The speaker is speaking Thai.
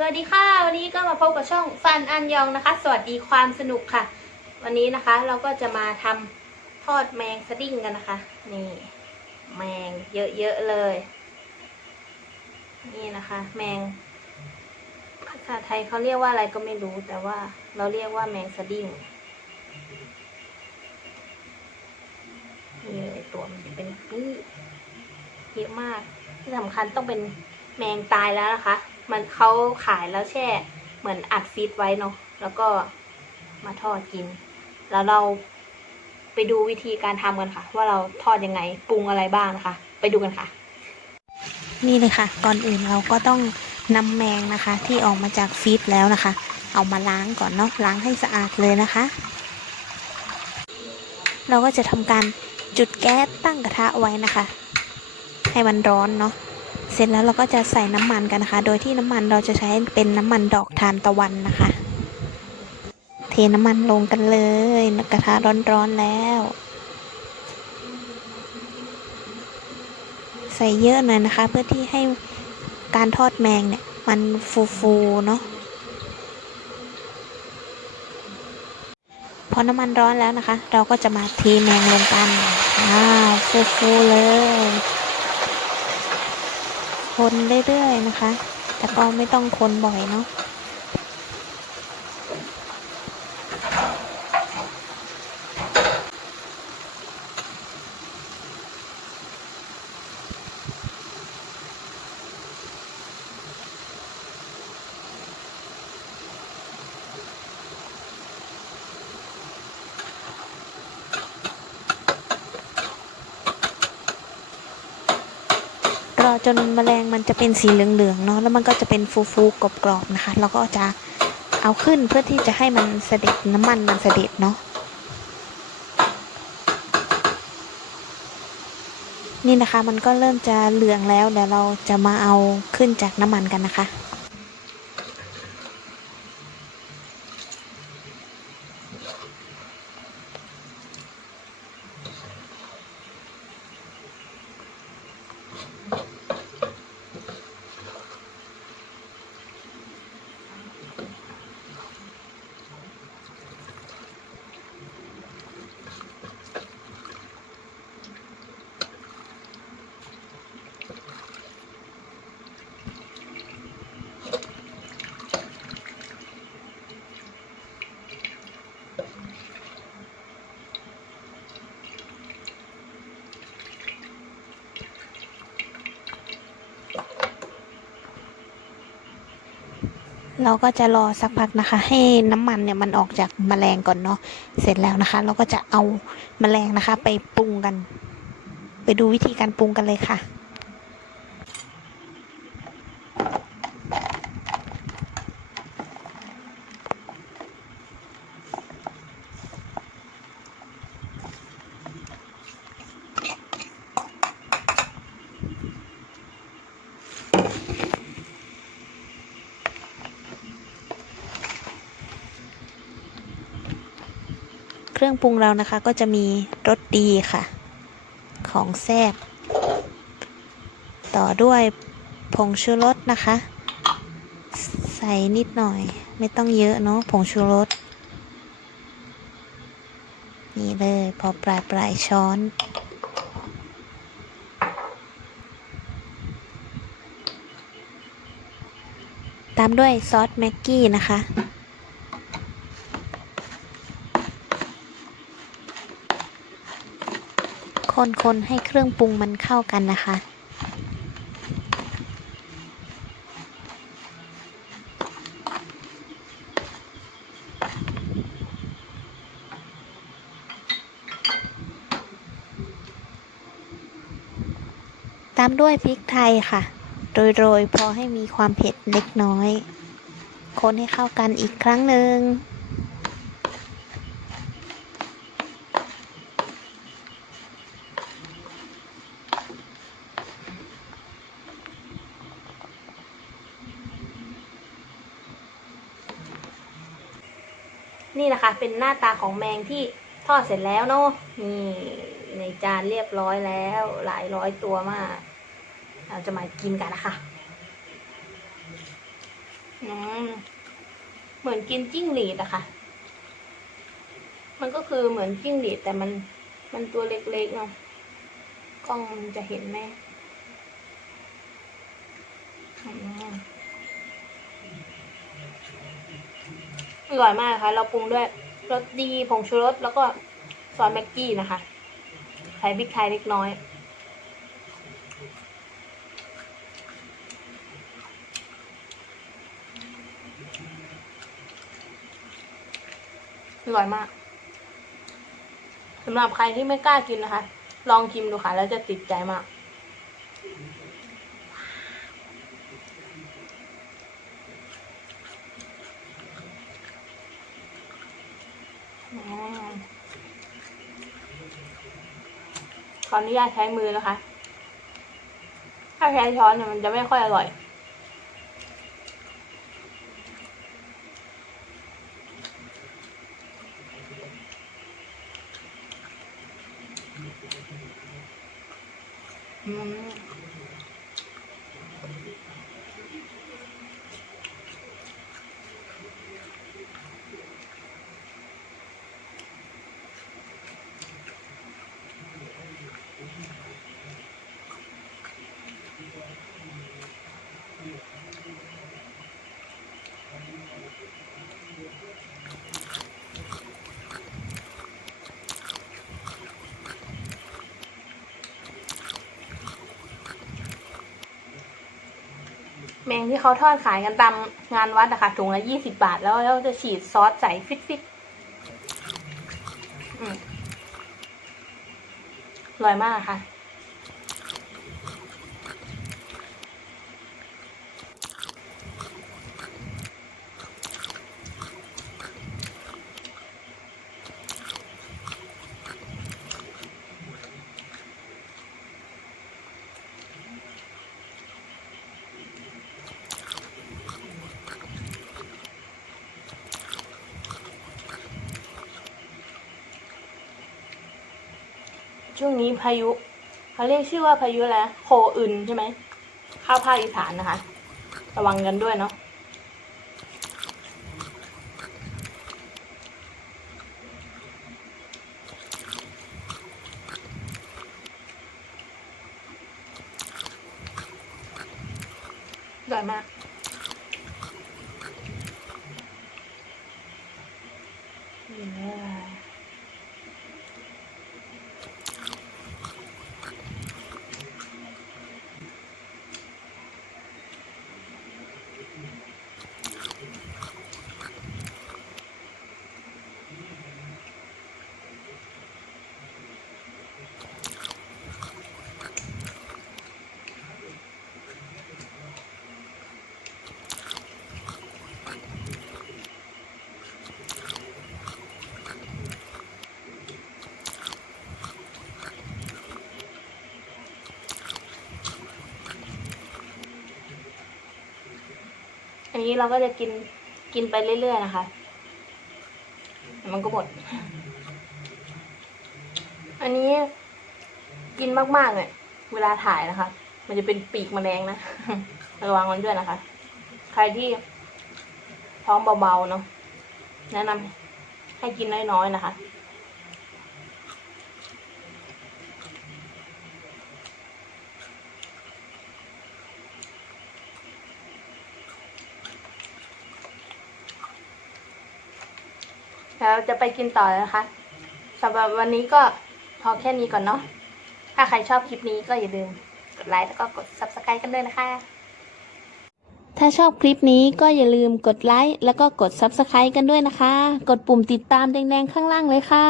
สวัสดีค่ะ วันนี้ก็มาพบกับช่องฟันอันยองนะคะ สวัสดีความสนุกค่ะ วันนี้นะคะเราก็จะมาทำทอดแมงสดิ้งกันนะคะ นี่ แมงเยอะๆเลย นี่นะคะ แมงภาษาไทยเขาเรียกว่าอะไรก็ไม่รู้แต่ว่าเราเรียกว่าแมงสดิ้งนี่เลยตัวมันจะเป็นปี้เยอะมากที่สำคัญต้องเป็นแมงตายแล้วนะคะ มันเขาขายแล้วแช่เหมือนอัดฟีดไว้เนาะแล้วก็มาทอดกิน แล้วเราไปดูวิธีการทำกันค่ะ ว่าเราทอดยังไงปรุงอะไรบ้างนะคะ ไปดูกันค่ะ นี่เลยค่ะ ก่อนอื่นเราก็ต้องนำแมงนะคะ ที่ออกมาจากฟีดแล้วนะคะ เอามาล้างก่อนเนาะล้างให้สะอาดเลยนะคะ เราก็จะทำการจุดแก๊สตั้งกระทะไว้นะคะ ให้มันร้อนเนาะ เสร็จแล้วเราก็จะใส่น้ำมันกันนะคะ โดยที่น้ำมันเราจะใช้เป็นน้ำมันดอกทานตะวันนะคะ เทน้ำมันลงกันเลยกระทะร้อนๆแล้ว ใส่เยอะหน่อยนะคะ เพื่อที่ให้การทอดแมงเนี่ย มันฟูๆเนาะพอน้ำมันร้อนแล้วนะคะ เราก็จะมาเทแมงลงกันอ้าวฟูๆเลย คนเรื่อยๆนะคะ แต่ก็ไม่ต้องคนบ่อยเนาะ จนแมลงมันจะเป็นสีเหลืองๆเนาะแล้วมันก็จะเป็นฟูๆกรอบๆนะคะ เราก็จะเอาขึ้นเพื่อที่จะให้มันเสด็จน้ำมันมันเสด็จเนาะนี่นะคะมันก็เริ่มจะเหลืองแล้วเดี๋ยวเราจะมาเอาขึ้นจากน้ำมันกันนะคะ เราก็จะรอสักพักนะคะ ให้น้ำมันเนี่ยมันออกจากแมลงก่อนเนาะเสร็จแล้วนะคะ เราก็จะเอาแมลงนะคะ ไปปรุงกัน ไปดูวิธีการปรุงกันเลยค่ะ เครื่องปรุงเรานะคะ ก็จะมีรสดีค่ะ ของแซ่บต่อด้วยผงชูรสนะคะ ใส่นิดหน่อย ไม่ต้องเยอะเนาะผงชูรสนี่เลยพอปลายปลายช้อนตามด้วยซอสแม็กกี้นะคะ คนๆให้เครื่องปรุงมันเข้ากันนะคะ ตามด้วยพริกไทยค่ะ โรยๆ พอให้มีความเผ็ดเล็กน้อย คนให้เข้ากันอีกครั้งหนึ่ง นี่นะคะ เป็นหน้าตาของแมงที่ทอดเสร็จแล้วเนาะนี่ในจานเรียบร้อยแล้ว หลายร้อยตัวมาก เราจะมากินกันนะคะเหมือนกินจิ้งหรีดอะค่ะ มันก็คือเหมือนจิ้งหรีดแต่มันมันตัวเล็กๆเนาะกล้องมันจะเห็นไหม อร่อยมากนะคะ เราปรุงด้วยรสดีผงชูรสแล้วก็ซอสแม็กกี้นะคะใส่พริกไทยเล็กน้อยอร่อยมากสำหรับใครที่ไม่กล้ากินนะคะ ลองชิมดูค่ะ แล้วจะติดใจมาก อืม ขออนุญาตใช้มือนะคะ ถ้าใช้ช้อนเนี่ยมันจะไม่ค่อยอร่อย อืม แมงที่เขาทอดขายกันตามงานวัดนะคะถุงละยี่สิบาทแล้วเราจะฉีดซอสใส่ฟิตฟิตๆอืมอร่อยมากค่ะ ช่วงนี้พายุเขาเรียกชื่อว่าพายุอะไรโคอึนใช่ไหมเข้าภาคอีสานนะคะ ระวังกันด้วยเนาะอร่อยมาก นี่เลย อันนี้เราก็จะกินกินไปเรื่อยๆนะคะมันก็หมด อันนี้กินมากๆเนี่ยเวลาถ่ายนะคะ มันจะเป็นปีกมแมลงนะระวังมันด้วยนะคะ ใครที่ท้องเบาๆเนาะแนะนำให้กินน้อยๆนะคะ แล้วจะไปกินต่อนะคะสำหรับวันนี้ก็พอแค่นี้ก่อนเนาะถ้าใครชอบคลิปนี้ก็อย่าลืมกดไลค์แล้วก็กด subscribe กันด้วยนะคะ ถ้าชอบคลิปนี้ก็อย่าลืมกดไลค์แล้วก็กด subscribe กันด้วยนะคะ กดปุ่มติดตามแดงๆข้างล่างเลยค่ะ